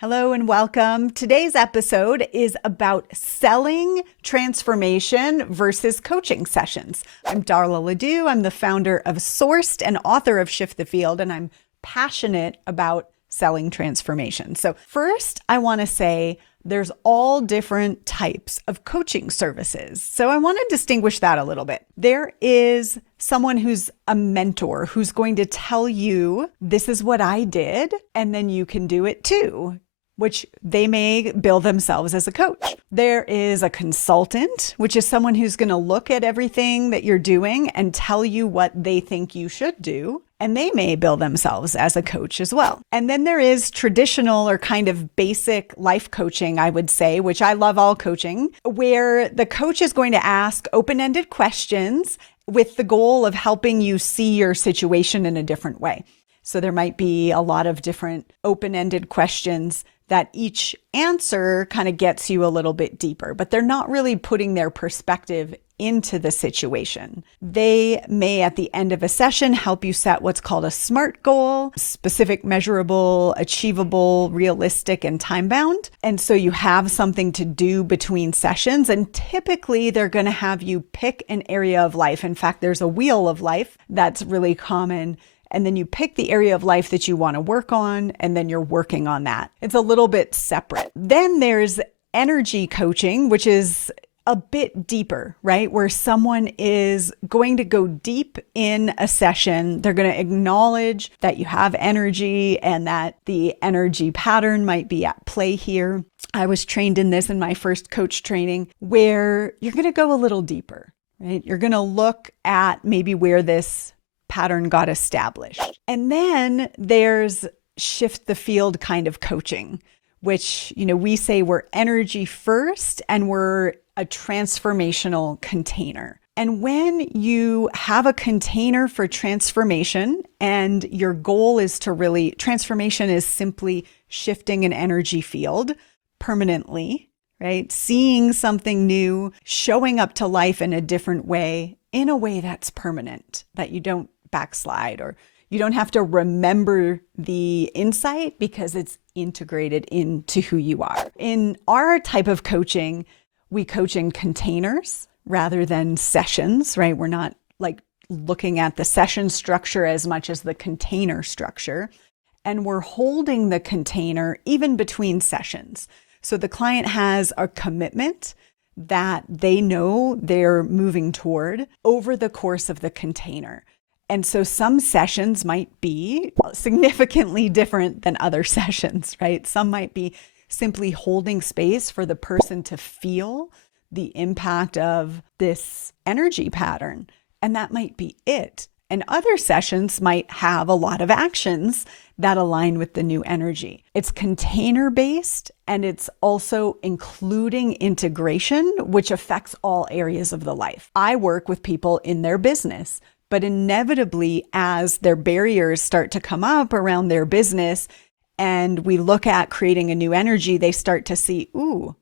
Hello and welcome. Today's episode is about selling transformation versus coaching sessions. I'm Darla LeDoux. I'm the founder of Sourced and author of Shift the Field, and I'm passionate about selling transformation. So first, I want to say there's all different types of coaching services. So I want to distinguish that a little bit. There is someone who's a mentor who's going to tell you, this is what I did, and then you can do it too, which they may bill themselves as a coach. There is a consultant, which is someone who's going to look at everything that you're doing and tell you what they think you should do. And they may bill themselves as a coach as well. And then there is traditional or kind of basic life coaching, I would say, which I love all coaching, where the coach is going to ask open-ended questions with the goal of helping you see your situation in a different way. So there might be a lot of different open-ended questions that each answer kind of gets you a little bit deeper, but they're not really putting their perspective into the situation. They may, at the end of a session, help you set what's called a SMART goal: specific, measurable, achievable, realistic, and time-bound. And so you have something to do between sessions, and typically they're going to have you pick an area of life. In fact, there's a wheel of life that's really common. And then you pick the area of life that you want to work on, and then you're working on that. It's a little bit separate. Then there's energy coaching, which is a bit deeper, right? Where someone is going to go deep in a session. They're going to acknowledge that you have energy and that the energy pattern might be at play here. I was trained in this in my first coach training, where you're going to go a little deeper, right? You're going to look at maybe where this pattern got established. And then there's shift the field kind of coaching, which, we say we're energy first and we're a transformational container. And when you have a container for transformation and your goal is to really, transformation is simply shifting an energy field permanently, right? Seeing something new, showing up to life in a different way, in a way that's permanent, that you don't backslide, or you don't have to remember the insight because it's integrated into who you are. In our type of coaching, we coach in containers rather than sessions, right? We're not like looking at the session structure as much as the container structure. And we're holding the container even between sessions. So the client has a commitment that they know they're moving toward over the course of the container. And so some sessions might be significantly different than other sessions, right? Some might be simply holding space for the person to feel the impact of this energy pattern. And that might be it. And other sessions might have a lot of actions that align with the new energy. It's container-based, and it's also including integration, which affects all areas of the life. I work with people in their business, but inevitably, as their barriers start to come up around their business and we look at creating a new energy, they start to see, ooh,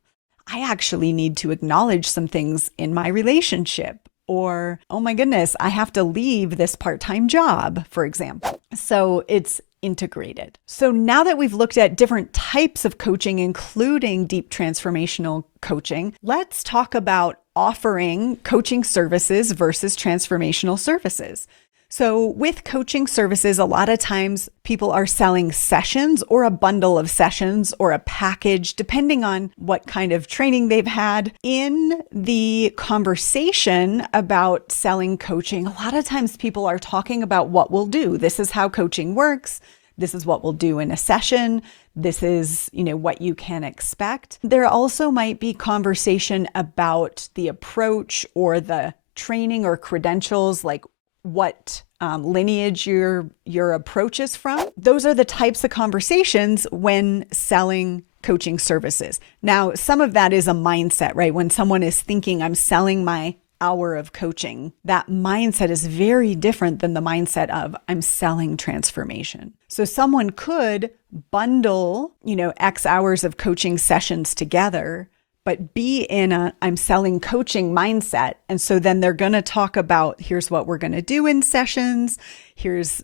I actually need to acknowledge some things in my relationship. Or, oh my goodness, I have to leave this part-time job, for example. So it's integrated. So now that we've looked at different types of coaching, including deep transformational coaching, let's talk about offering coaching services versus transformational services. So with coaching services, a lot of times people are selling sessions or a bundle of sessions or a package, depending on what kind of training they've had. In the conversation about selling coaching, a lot of times people are talking about what we'll do. This is how coaching works. This is what we'll do in a session. This is, what you can expect. There also might be conversation about the approach or the training or credentials, like what lineage your approach is from. Those are the types of conversations when selling coaching services. Now, some of that is a mindset, right? When someone is thinking, I'm selling my hour of coaching, that mindset is very different than the mindset of I'm selling transformation. So someone could bundle, X hours of coaching sessions together, but be in a I'm selling coaching mindset. And so then they're going to talk about, here's what we're going to do in sessions. Here's,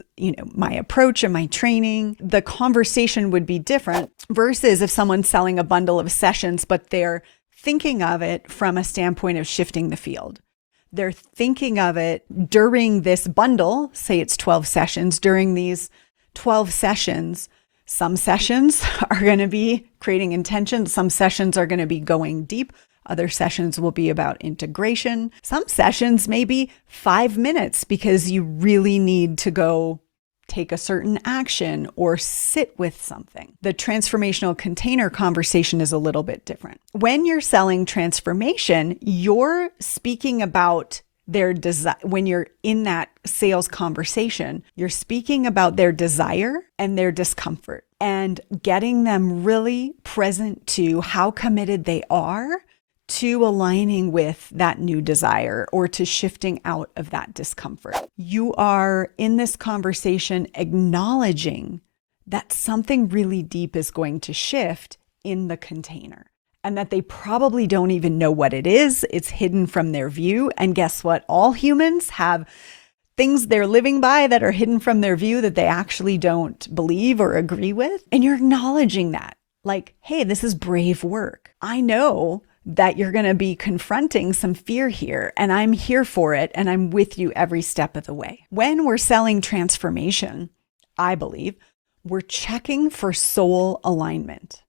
my approach and my training. The conversation would be different versus if someone's selling a bundle of sessions, but they're thinking of it from a standpoint of shifting the field. They're thinking of it during this bundle, say it's 12 sessions, during these 12 sessions, some sessions are going to be creating intention. Some sessions are going to be going deep. Other sessions will be about integration. Some sessions may be 5 minutes because you really need to go take a certain action or sit with something. The transformational container conversation is a little bit different. When you're selling transformation, you're speaking about their desire. When you're in that sales conversation, you're speaking about their desire and their discomfort and getting them really present to how committed they are to aligning with that new desire or to shifting out of that discomfort. You are in this conversation acknowledging that something really deep is going to shift in the container and that they probably don't even know what it is. It's hidden from their view. And guess what? All humans have things they're living by that are hidden from their view that they actually don't believe or agree with. And you're acknowledging that. Like, hey, this is brave work. I know that you're going to be confronting some fear here, and I'm here for it, and I'm with you every step of the way. When we're selling transformation, I believe, we're checking for soul alignment.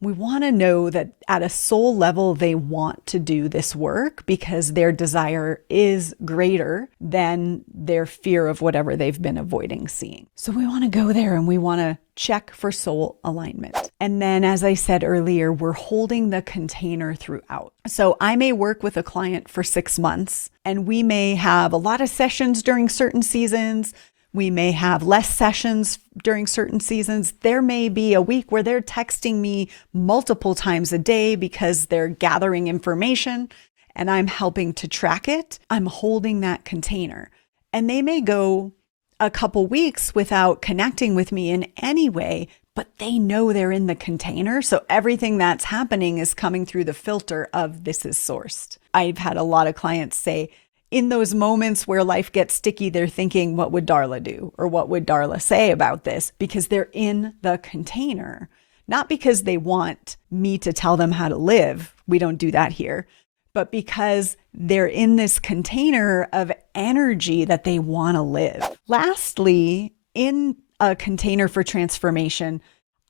We want to know that at a soul level, they want to do this work because their desire is greater than their fear of whatever they've been avoiding seeing. So we want to go there and we want to check for soul alignment. And then, as I said earlier, we're holding the container throughout. So I may work with a client for 6 months and we may have a lot of sessions during certain seasons. We may have less sessions during certain seasons. There may be a week where they're texting me multiple times a day because they're gathering information and I'm helping to track it. I'm holding that container. And they may go a couple weeks without connecting with me in any way, but they know they're in the container. So everything that's happening is coming through the filter of this is sourced. I've had a lot of clients say, in those moments where life gets sticky, they're thinking, what would Darla do? Or what would Darla say about this? Because they're in the container, not because they want me to tell them how to live. We don't do that here, but because they're in this container of energy that they want to live. Lastly, in a container for transformation,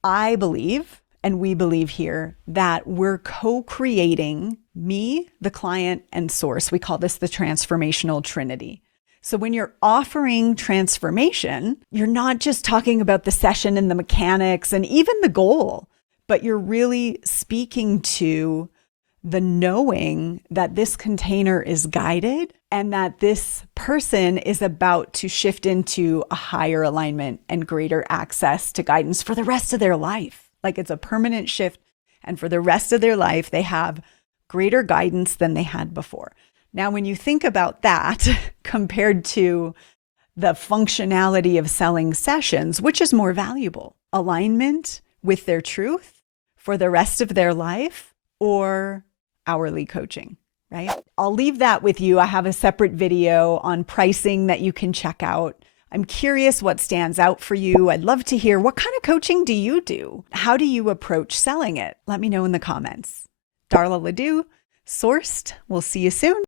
I believe, and we believe here, that we're co-creating me, the client, and source. We call this the transformational trinity. So when you're offering transformation, you're not just talking about the session and the mechanics and even the goal, but you're really speaking to the knowing that this container is guided and that this person is about to shift into a higher alignment and greater access to guidance for the rest of their life. Like it's a permanent shift. And for the rest of their life, they have greater guidance than they had before. Now, when you think about that compared to the functionality of selling sessions, which is more valuable? Alignment with their truth for the rest of their life or hourly coaching, right? I'll leave that with you. I have a separate video on pricing that you can check out. I'm curious what stands out for you. I'd love to hear, what kind of coaching do you do? How do you approach selling it? Let me know in the comments. Darla LeDoux, Sourced. We'll see you soon.